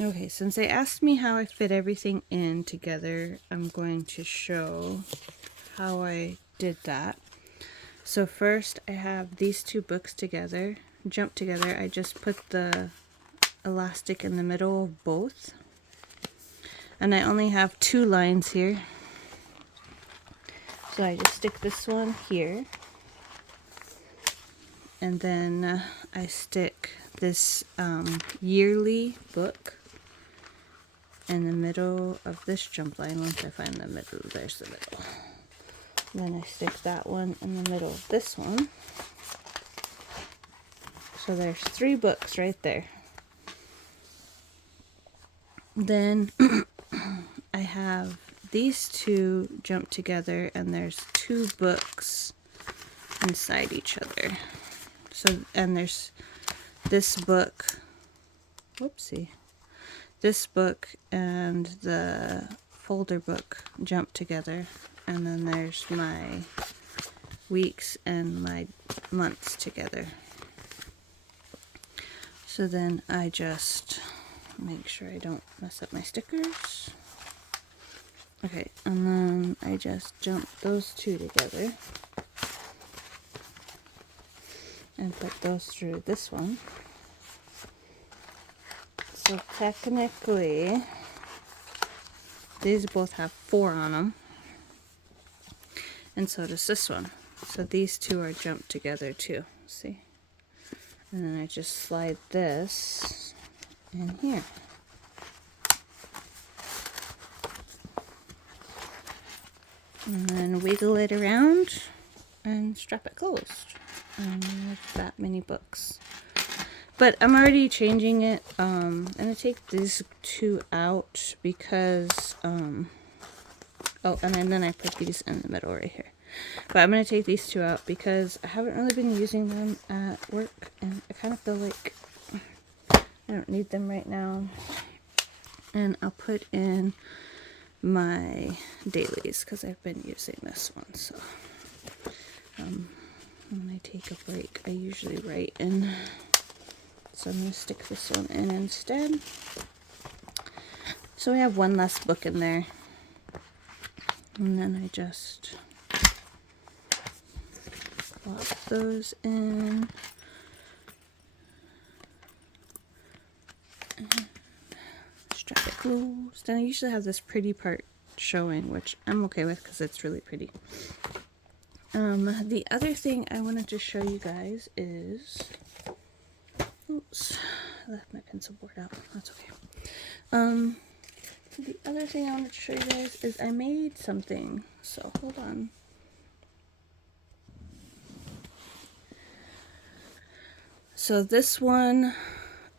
Okay, since they asked me how I fit everything in together, I'm going to show how I did that. So first I have these two books together, jumped together. I just put the elastic in the middle of both. And I only have 2 lines here. So I just stick this one here. And then I stick this yearly book in the middle of this jump line. Once I find the middle, there's the middle. Then I stick that one in the middle of this one. So there's 3 books right there. Then I have these 2 jump together, and there's 2 books inside each other. So, and there's this book, whoopsie, this book and the folder book jump together, and then there's my weeks and my months together. So then I just make sure I don't mess up my stickers. Okay, and then I just jump those 2 together and put those through this one. So technically, these both have 4 on them, and so does this one. So these 2 are jumped together too, see? And then I just slide this in here. And then wiggle it around and strap it closed. And with that many books. But I'm already changing it. I'm going to take these 2 out because, oh, and then I put these in the middle right here. But I'm going to take these 2 out because I haven't really been using them at work, and I kind of feel like I don't need them right now. And I'll put in my dailies because I've been using this one. So when I take a break, I usually write in. So I'm going to stick this one in instead. So we have 1 less book in there. And then I just plop those in. And strap it closed. And I usually have this pretty part showing, which I'm okay with because it's really pretty. The other thing I wanted to show you guys is, oops, I left my pencil board out. That's okay. The other thing I wanted to show you guys is I made something. So hold on. So this one,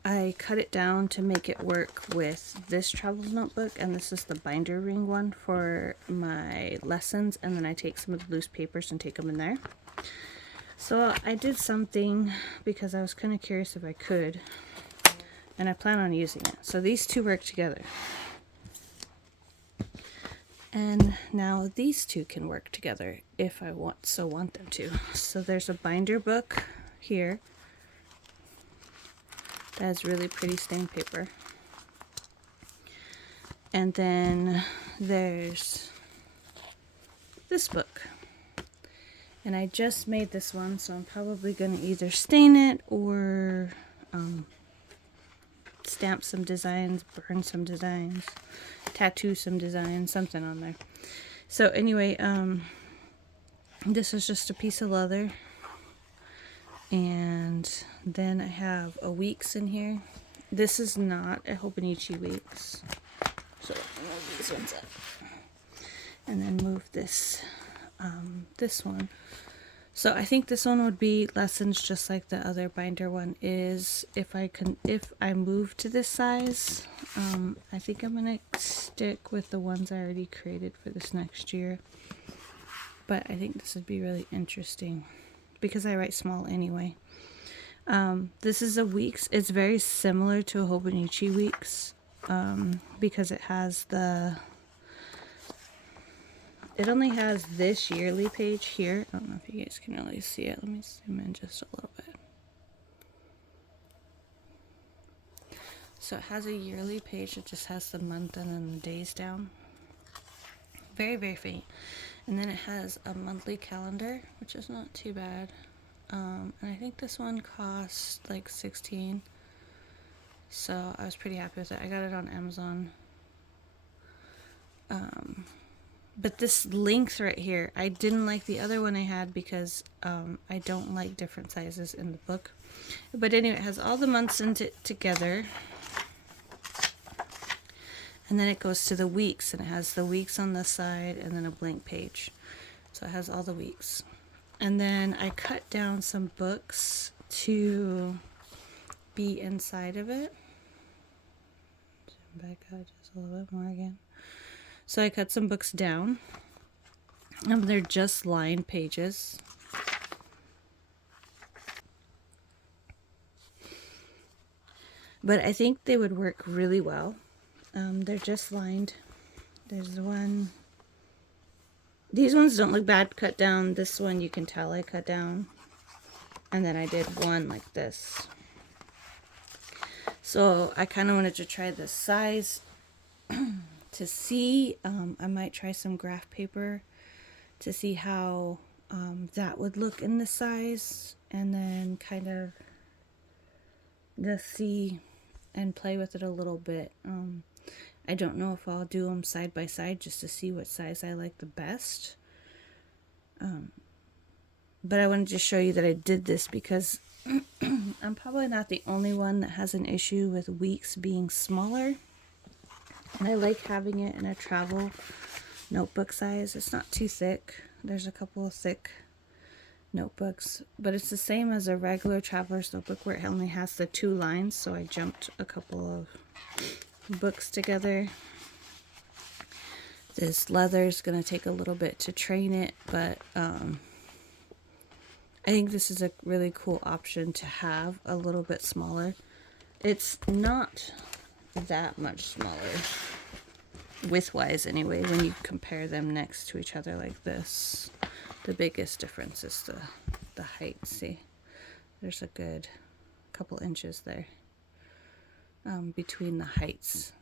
I cut it down to make it work with this travel notebook, and this is the binder ring one for my lessons, and then I take some of the loose papers and take them in there. So I did something because I was kind of curious if I could, and I plan on using it. So these 2 work together. And now these 2 can work together if I want them to. So there's a binder book here that has really pretty stained paper. And then there's this book. And I just made this one, so I'm probably going to either stain it or stamp some designs, burn some designs, tattoo some designs, something on there. So anyway, this is just a piece of leather. And then I have a weeks in here. This is not a Hobonichi weeks. So I'll move these ones up. And then move this this one. So I think this one would be lessons just like the other binder one is. If I move to this size, I think I'm gonna stick with the ones I already created for this next year. But I think this would be really interesting because I write small anyway. This is a weeks. It's very similar to a Hobonichi weeks because it has it only has this yearly page here. I don't know if you guys can really see it. Let me zoom in just a little bit. So it has a yearly page that just has the month and then the days down. Very, very faint. And then it has a monthly calendar, which is not too bad. And I think this one cost like $16. So I was pretty happy with it. I got it on Amazon. But this length right here, I didn't like the other one I had because I don't like different sizes in the book. But anyway, it has all the months together. And then it goes to the weeks, and it has the weeks on the side and then a blank page. So it has all the weeks. And then I cut down some books to be inside of it. Zoom back out just a little bit more again. So I cut some books down. And they're just lined pages. But I think they would work really well. They're just lined. There's the one. These ones don't look bad cut down. This one you can tell I cut down. And then I did one like this. So I kind of wanted to try the size to see. I might try some graph paper to see how that would look in the size. And then kind of just see and play with it a little bit. I don't know if I'll do them side by side just to see what size I like the best. But I wanted to show you that I did this because I'm probably not the only one that has an issue with weeks being smaller. And I like having it in a travel notebook size. It's not too thick. There's a couple of thick notebooks, but it's the same as a regular traveler's notebook where it only has the 2 lines. So I jumped a couple of books together. This leather is going to take a little bit to train it, but I think this is a really cool option to have a little bit smaller. It's not that much smaller width-wise anyway when you compare them next to each other like this. The biggest difference is the height. See, there's a good couple inches there. Between the heights,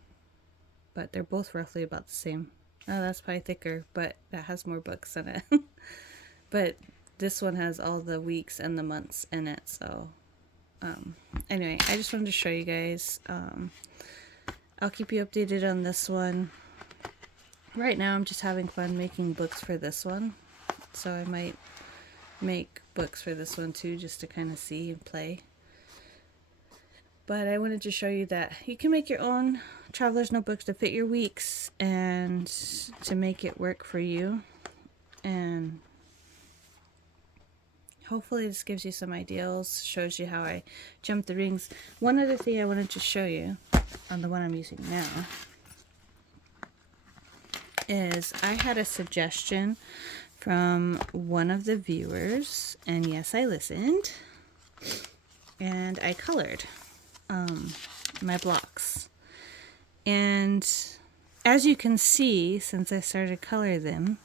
but they're both roughly about the same. Oh, that's probably thicker, but that has more books in it. But this one has all the weeks and the months in it. So anyway, I just wanted to show you guys. I'll keep you updated on this one. Right now I'm just having fun making books for this one, so I might make books for this one too, just to kind of see and play. But I wanted to show you that you can make your own traveler's notebooks to fit your weeks and to make it work for you. And hopefully this gives you some ideas, shows you how I jump the rings. One other thing I wanted to show you on the one I'm using now is I had a suggestion from one of the viewers, and yes, I listened, and I colored my blocks. And as you can see, since I started coloring them,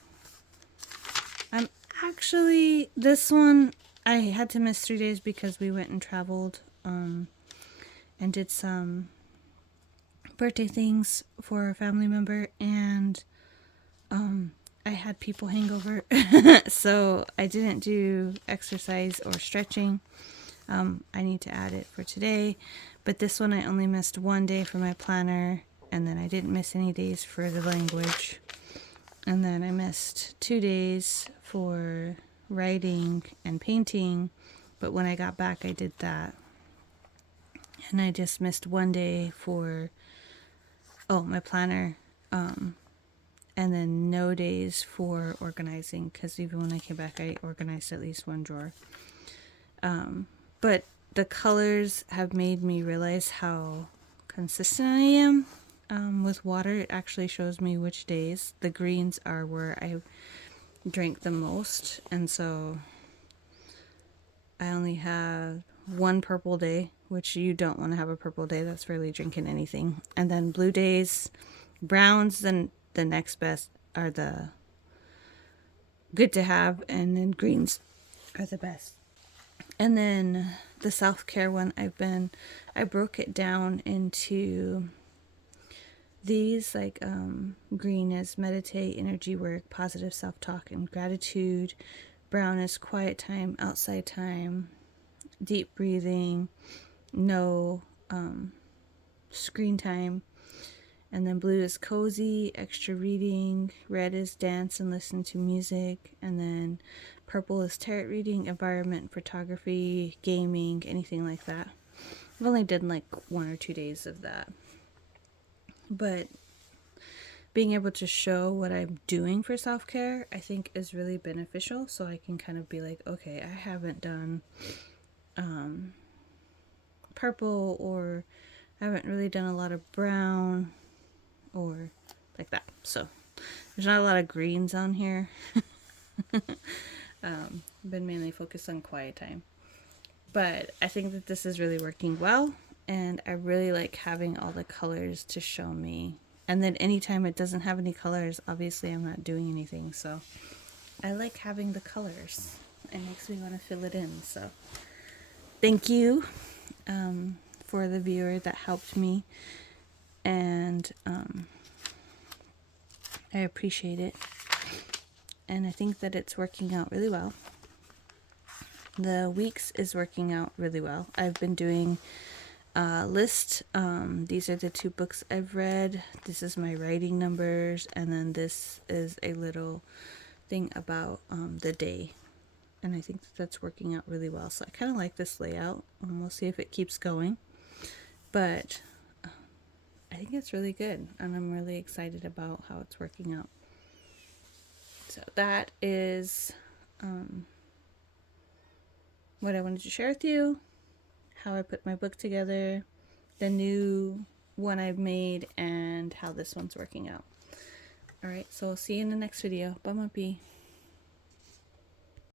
I'm actually, this one I had to miss 3 days because we went and traveled and did some birthday things for a family member, and I had people hangover, so I didn't do exercise or stretching. I need to add it for today, but this one I only missed 1 day for my planner, and then I didn't miss any days for the language, and then I missed 2 days for writing and painting, but when I got back I did that, and I just missed 1 day for my planner, and then no days for organizing, because even when I came back I organized at least one drawer. But the colors have made me realize how consistent I am with water. It actually shows me which days. The greens are where I drank the most, and so I only have one purple day, which you don't want to have a purple day. That's really drinking anything. And then blue days, browns, then the next best are the good to have, and then greens are the best. And then the self-care one, I broke it down into these, like, green is meditate, energy work, positive self-talk, and gratitude. Brown is quiet time, outside time, deep breathing, no screen time. And then blue is cozy, extra reading. Red is dance and listen to music. And then purple is tarot reading, environment, photography, gaming, anything like that. I've only done like 1 or 2 days of that. But being able to show what I'm doing for self-care, I think is really beneficial. So I can kind of be like, okay, I haven't done purple, or I haven't really done a lot of brown, or like that. So there's not a lot of greens on here. Been mainly focused on quiet time. But I think that this is really working well, and I really like having all the colors to show me. And then anytime it doesn't have any colors, obviously I'm not doing anything. So I like having the colors. It makes me want to fill it in. So thank you for the viewer that helped me. And I appreciate it. And I think that it's working out really well. The weeks is working out really well. I've been doing a list. These are the 2 books I've read. This is my writing numbers. And then this is a little thing about the day. And I think that that's working out really well. So I kind of like this layout. We'll see if it keeps going. But I think it's really good. And I'm really excited about how it's working out. So that is what I wanted to share with you, how I put my book together, the new one I've made, and how this one's working out. Alright, so I'll see you in the next video. Bye, Muppy.